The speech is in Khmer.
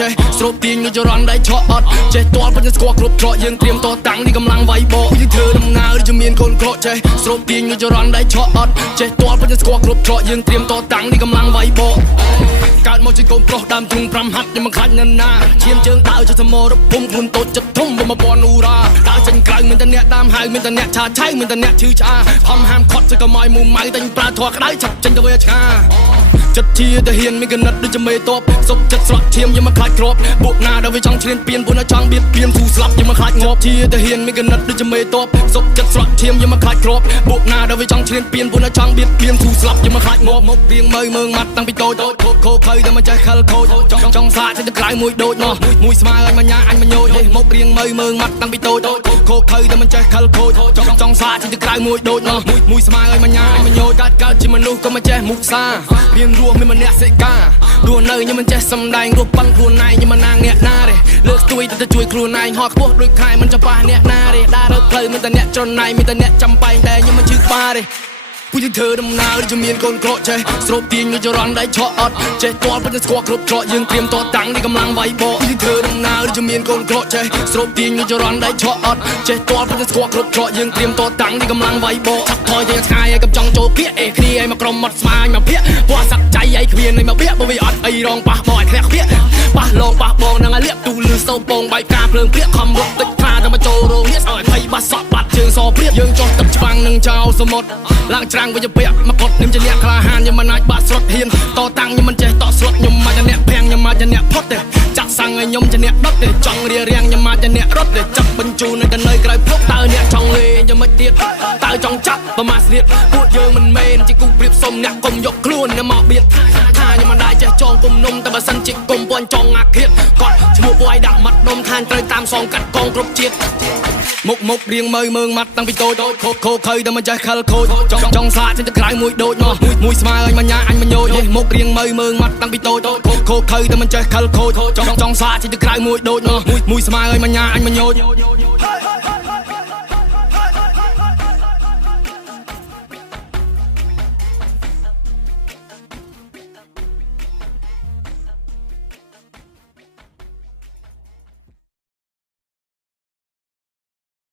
ចេះស្រូបទាញនៅចរន្តដៃឆក់អត់ចេះទាល់ពេញស្គាល់គ្រប់ច្រកយើងត្រៀមតតាំងនេះកម្លាំងវាយបកយើងធ្វើដំណើរដូចមានកូនក្រក់ចេះស្រូបទាញនៅចរន្តដៃឆក់អត់ចេះទាល់ពេញស្គាល់គ្រប់ច្រកយើងត្រៀមតតាំងនេះកម្លាំងវាយបកកើតមកជាកូនប្រុសដើមទ្រូង5ហាត់ខ្ញុំមិនខ្លាចណាស់ណាឈាមជើងដើរចុះសមរភូមិខ្លួនតូចចិត្តធំបំពន់អ៊ូរ៉ាដើរចេញក្រៅមានតែអ្នកតាមហៅមានតែអ្នកឆាឆៃមានតែអ្នកឈឺឆ្អាខំហាមខត់ទៅកុំឲ្យមូម៉ៅតែញប្រើធွာក្តៅឆាប់ចេញទៅវាឆ្ងាចិត្តជាទៅហ៊ានមានកណិតដូចជាមេតបសុកចិត្តស្រក់ឈាមយើងមិនខ្លាចគ្របពួកណាដែលវាចង់ឈ្លានពានពួកណាចង់បៀតបៀនស៊ូស្លាប់យើងមិនខ្លាចងាប់ជាទៅហ៊ានមានកណិតដូចជាមេតបសុកចិត្តស្រក់ឈាមយើងមិនខ្លាចគ្របពួកណាដែលវាចង់ឈ្លានពានពួកណាចង់បៀតបៀនស៊ូស្លាប់យើងមិនខ្លាចងាប់មករៀងមើងម៉ាត់តាំងពីតូចខូខូខើតែមិនចេះខិលខូចចង់សាកទៅក្រៅមួយដូចនោះមួយស្មើឲ្យមកញ៉ាអញមកញោចមករៀងមើងម៉ាត់តាំងពីតូចខូខើតែមិនចេះខិលខូចចង់សាកទៅក្រៅមួយដូចនោះមួយស្មើឲ្យមកញ៉ាអញមកញោចកើតជាមនុស្សក៏មិនចេះមុខសារៀនរស់មានម្នាក់សិការស់នៅខ្ញុំមិនចេះសំដែងរស់ប៉ឹងខ្លួនឯងខ្ញុំមិនណាងអ្នកណាទេលើកស្ទួយទៅជួយខ្លួនឯងហត់ខ្ពស់ដូចខែមិនចាំប៉ះអ្នកណាទេដើររត់ផ្លូវមានតែអ្នកច្រណៃមានតែអ្នកចាំបែងតែខ្ញុំមិនជឿប៉ាទេពួកយើងធ្វើដំណើរដូចមានកូនក្រក់ចេះស្រូបទាញនៅចរន្តដៃឆក់អត់ចេះទាល់ពេញស្គាល់គ្រប់ច្រកយើងត្រៀមតតាំងនេះកម្លាំងវាយបកយើងធ្វើដំណើរដូចមានកូនក្រក់ចេះស្រូបទាញនៅចរន្តដៃឆក់អត់ចេះទាល់ពេញស្គាល់គ្រប់ច្រកយើងត្រៀមតតាំងនេះកម្លាំងវាយបកឆាប់ថយទៅឆ្ងាយឲ្យកំចង់ចូលភៀកអេគ្នាឲ្យមកក្រុមមាត់ស្មាញមកភៀកពណ៌សាក់ចៃឲ្យគ្មានឲ្យមកភៀកបើវាអត់អីរងប៉ះបងឲ្យធ្លាក់ភៀកប៉ះលងប៉ះបងនឹងឲ្យលាកទូលឺសោពងបែកការភ្លើងភៀកខំរត់ទឹកខ្លាទៅមកចូលរោងនេះឲ្យភ័យបាត់សក់បាត់ជើងសព្រៀបយើងចោះទឹកច្បាំងនឹងចោលសមុទ្រឡើងច្រាំងវិញពាក់មកខ្ញុំជាអ្នកក្លាហានខ្ញុំមិនអាចបាក់ស្រុតហ៊ានតតាំងខ្ញុំមិនចេះតស្រុតខ្ញុំមកជាអ្នកភាំងខ្ញុំមកជាអ្នកផុតទេចាក់សាំងឲ្យខ្ញុំជាអ្នកដុតទេចង់រៀបរៀងខ្ញុំមកជាអ្នករត់ទេចាប់បញ្ជូននៅនៅក្រៅភពតើអ្នកចង់លេងយ៉ាងម៉េចទៀតតើចង់ចាក់ប្រមាថស្រៀតពួកយើងមិនមែនជាគូប្រៀបសុំអ្នកកុំយកខ្លួនមកបៀតថាខ្ញុំមិនដែរចេះចងគុំនំតែបើសិនជាគុំពាន់ចង់អាឃាតគាត់ឈ្មោះពួកឲ្យដាក់មាត់ដុំឋានត្រូវតាមសងកាត់កងគ្រប់ជាតិមុខរៀងមើងម៉ាត់តាំងពីតូចខូខូខើតែមិនចេះខិលខូចចង់សាកចេញទៅក្រៅមួយដូចនោះមួយស្មើឲ្យមកញ៉ាអញមកញោចមុខរៀងមើងម៉ាត់តាំងពីតូចខូខើតែមិនចេះខិលខូចចង់សាកចេញទៅក្រៅមួយដូចនោះមួយស្មើឲ្យមកញ៉ាអញមកញោច